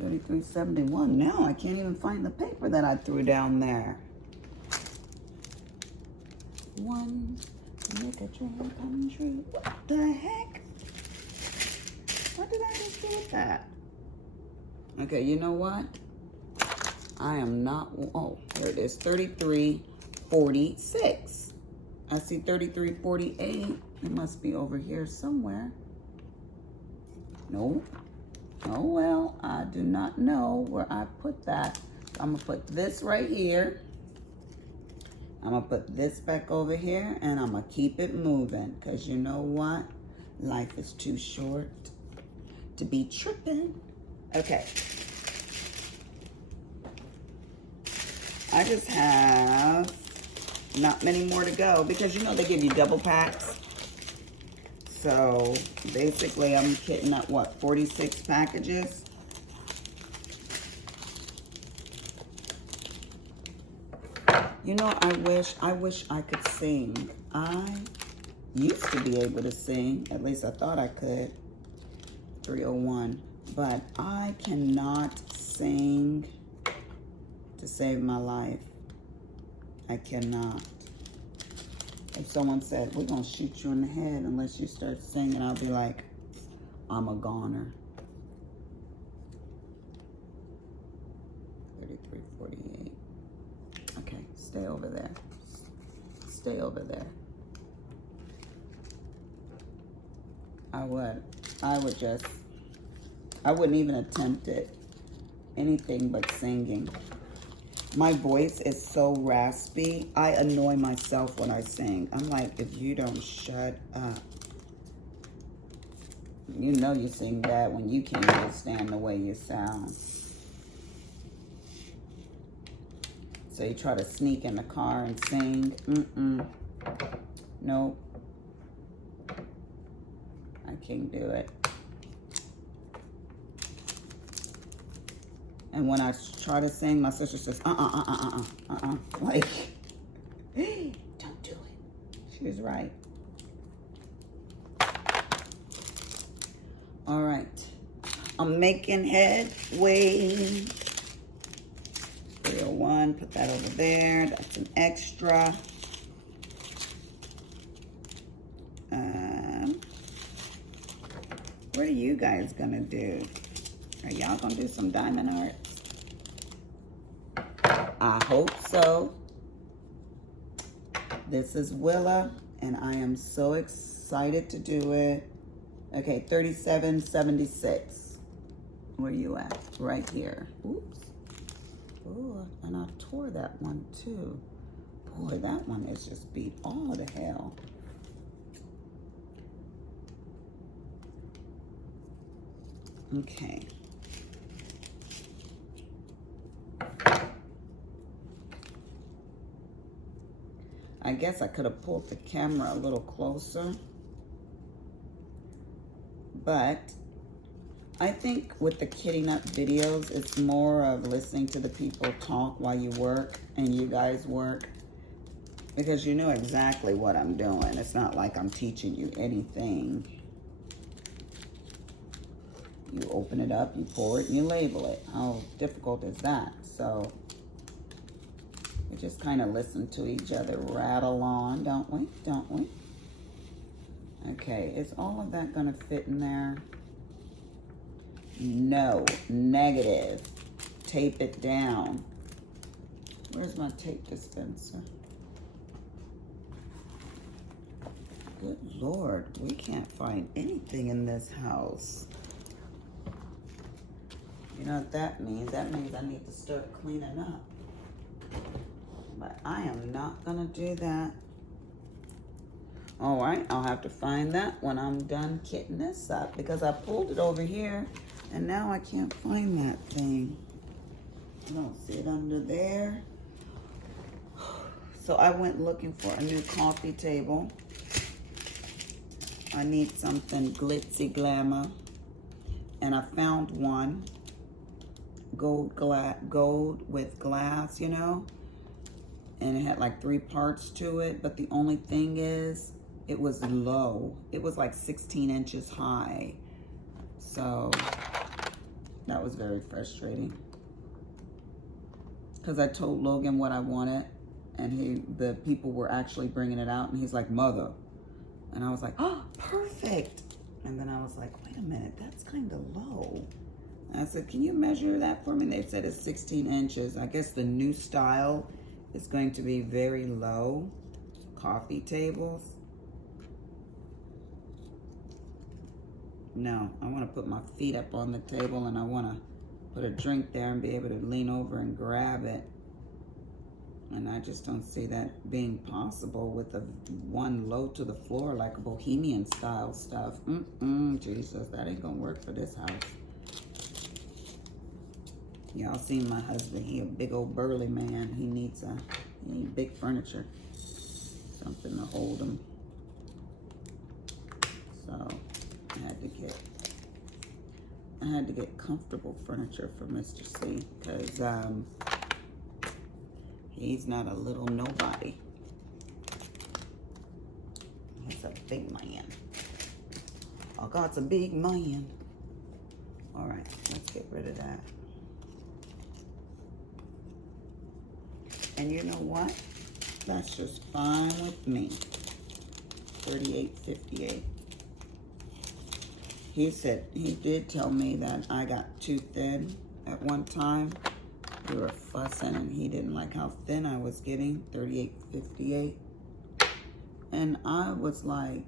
33.71. Now I can't even find the paper that I threw down there. One, make a dream come true. What the heck? What did I just do with that? Okay, you know what? I am not, oh, there it is, 33.46. I see 33.48. It must be over here somewhere. Nope. Oh, well, I do not know where I put that. I'm going to put this right here. I'm going to put this back over here, and I'm going to keep it moving, because you know what? Life is too short to be tripping. Okay. I just have not many more to go, because you know they give you double packs. So basically I'm getting at what, 46 packages? You know, I wish I could sing. I used to be able to sing, at least I thought I could, 301, but I cannot sing to save my life. I cannot. If someone said, we're gonna shoot you in the head unless you start singing, I'll be like, I'm a goner. 33.48. Okay, stay over there. Stay over there. I wouldn't even attempt it. Anything but singing. My voice is so raspy. I annoy myself when I sing. I'm like, if you don't shut up. You know you sing bad when you can't even stand the way you sound. So you try to sneak in the car and sing. Nope. I can't do it. And when I try to sing, my sister says, like, hey, don't do it. She was right. All right. I'm making headway. 301, put that over there. That's an extra. What are you guys gonna do? Are y'all gonna do some diamond art? I hope so. This is Willa, and I am so excited to do it. Okay, 37.76. Where you at? Right here. Oops. Ooh, and I tore that one too. Boy, that one is just beat all to hell. Okay. I guess I could have pulled the camera a little closer. But I think with the Kitty Nut videos, it's more of listening to the people talk while you work and you guys work. Because you know exactly what I'm doing. It's not like I'm teaching you anything. You open it up, you pour it, and you label it. How difficult is that? So we just kind of listen to each other rattle on, don't we? Don't we? Okay, is all of that going to fit in there? No, negative. Tape it down. Where's my tape dispenser? Good Lord, we can't find anything in this house. You know what that means? That means I need to start cleaning up. But I am not gonna do that. All right, I'll have to find that when I'm done kitting this up because I pulled it over here and now I can't find that thing. I don't see it under there. So I went looking for a new coffee table. I need something glitzy glamour. And I found one. Gold with glass, you know. And it had like 3 parts to it. But the only thing is, it was low. It was like 16 inches high. So that was very frustrating. Because I told Logan what I wanted. And the people were actually bringing it out. And he's like, Mother. And I was like, oh, perfect. And then I was like, wait a minute, that's kind of low. And I said, can you measure that for me? And they said it's 16 inches. I guess the new style is going to be very low. Coffee tables. No, I want to put my feet up on the table and I want to put a drink there and be able to lean over and grab it. And I just don't see that being possible with the one low to the floor, like a bohemian style stuff. Jesus, that ain't gonna work for this house. Y'all seen my husband, he a big old burly man. He needs big furniture, something to hold him. So I had to get comfortable furniture for Mr. C, because he's not a little nobody. He's a big man. Oh, God's a big man. All right, let's get rid of that. And you know what? That's just fine with me. $38.58. He said, he did tell me that I got too thin at one time. We were fussing and he didn't like how thin I was getting, $38.58. And I was like,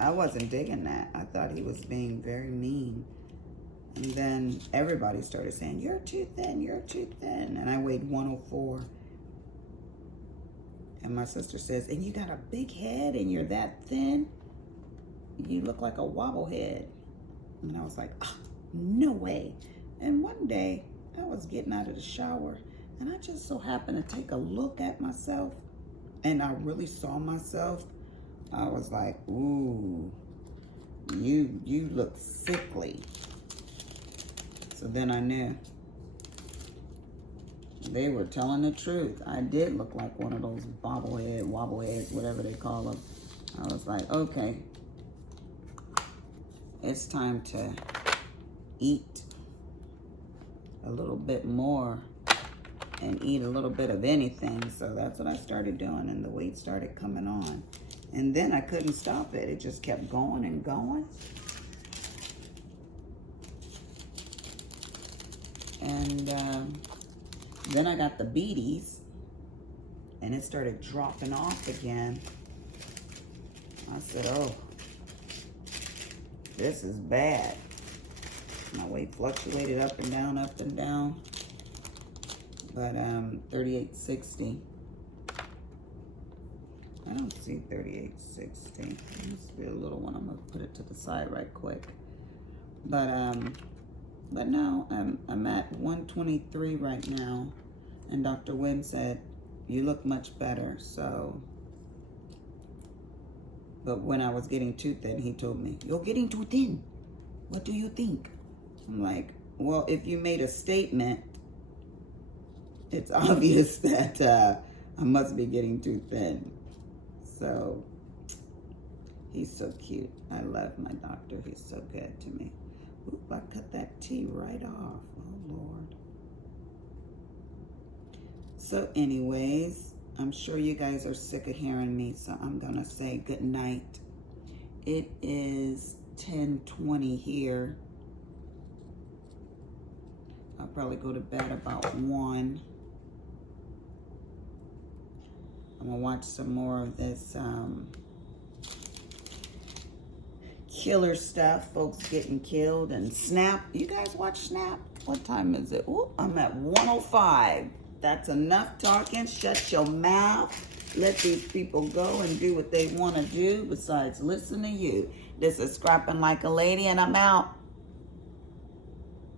I wasn't digging that. I thought he was being very mean. And then everybody started saying, you're too thin, you're too thin. And I weighed 104. And my sister says, and you got a big head and you're that thin? You look like a wobblehead. And I was like, oh, no way. And one day I was getting out of the shower and I just so happened to take a look at myself and I really saw myself. I was like, ooh, you look sickly. So then I knew they were telling the truth. I did look like one of those wobbleheads, whatever they call them. I was like, okay, it's time to eat a little bit more and eat a little bit of anything. So that's what I started doing and the weight started coming on. And then I couldn't stop it. It just kept going and going. And then I got the beaties and it started dropping off again. I said, oh, this is bad. My weight fluctuated up and down, up and down. But 3860. I don't see 3860. It must be a little one. I'm gonna put it to the side right quick. But no, I'm at 123 right now, and Dr. Wynn said you look much better. So, but when I was getting too thin, he told me you're getting too thin. What do you think? I'm like, well, if you made a statement, it's obvious that I must be getting too thin. So, he's so cute. I love my doctor. He's so good to me. Oop, I cut that T right off. Oh, Lord. So, anyways, I'm sure you guys are sick of hearing me, so I'm going to say good night. It is 10:20 here. I'll probably go to bed about 1. I'm going to watch some more of this killer stuff. Folks getting killed and Snap. You guys watch Snap? What time is it? Ooh, I'm at 1:05. That's enough talking. Shut your mouth. Let these people go and do what they want to do besides listen to you. This is Scrapping Like a Lady, and I'm out.